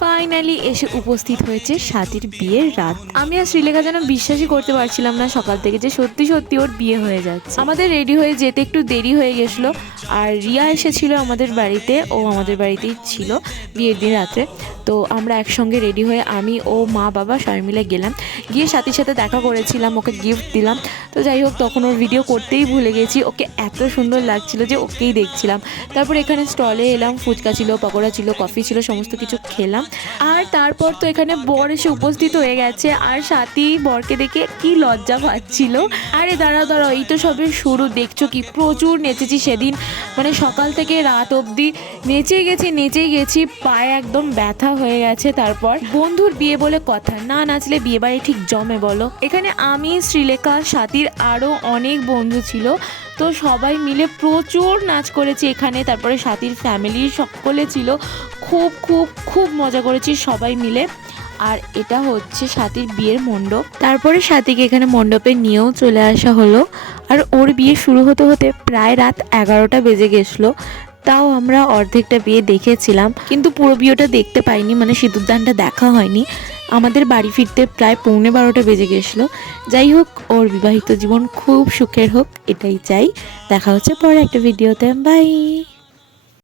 Finally এসে উপস্থিত হয়েছে স্বাতীর বিয়ের রাত। আমি আর শ্রীলেখা যেন বিশ্বাসই করতে পারছিলাম না সকাল থেকে যে সত্যি সত্যি ওর বিয়ে হয়ে যাচ্ছে। আমাদের রেডি হয়ে যেতে একটু দেরি হয়ে গেছিলো, আর রিয়া এসেছিল আমাদের বাড়িতে, ও আমাদের বাড়িতেই ছিল বিয়ের দিন রাত্রে। তো আমরা একসঙ্গে রেডি হয়ে আমি ও মা বাবা সবাই মিলে গেলাম, গিয়ে সাথীর সাথে দেখা করেছিলাম, ওকে গিফট দিলাম। তো যাই হোক, তখন ওর ভিডিও করতেই ভুলে গেছি, ওকে এত সুন্দর লাগছিল যে ওকেই দেখছিলাম। তারপর এখানে স্টলে এলাম, ফুচকা ছিল, পকোড়া ছিল, কফি ছিল, সমস্ত কিছু খেলাম। আর তারপর তো এখানে বর এসে উপস্থিত হয়ে গেছে, আর সাথী বরকে দেখে কি লজ্জা পাচ্ছিল। আরে দাঁড়াও দাঁড়াও, এই তো সবে শুরু, দেখছো কি প্রচুর নেচেছি সেদিন, মানে সকাল থেকে রাত অবধি নেচেই গেছি, পায়ে একদম ব্যথা হয়ে গেছে। তারপর বন্ধুর বিয়ে বলে কথা, না নাচলে বিয়ে বাড়ি ঠিক জমে বলো। এখানে আমি, শ্রীলেখা, সাথীর আরও অনেক বন্ধু ছিল, তো সবাই মিলে প্রচুর নাচ করেছি এখানে। তারপরে সাথীর ফ্যামিলি সকলে ছিল, খুব খুব খুব মজা করেছি সবাই মিলে। আর এটা হচ্ছে সাথীর বিয়ের মণ্ডপ। তারপরে সাথীকে এখানে মণ্ডপে নিয়েও চলে আসা হলো, আর ওর বিয়ে শুরু হতে হতে প্রায় রাত 11টা বেজে গেছিলো। তাও আমরা অর্ধেকটা বিয়ে দেখেছিলাম, কিন্তু পুরো বিয়েটা দেখতে পাইনি, মানে সিঁদুরদানটা দেখা হয়নি। আমাদের বাড়ি ফিরতে প্রায় 11:15 বেজে গেছিলো। যাই হোক, ওর বিবাহিত জীবন খুব সুখের হোক, এটাই চাই। দেখা হচ্ছে পরে একটা ভিডিওতে, বাই।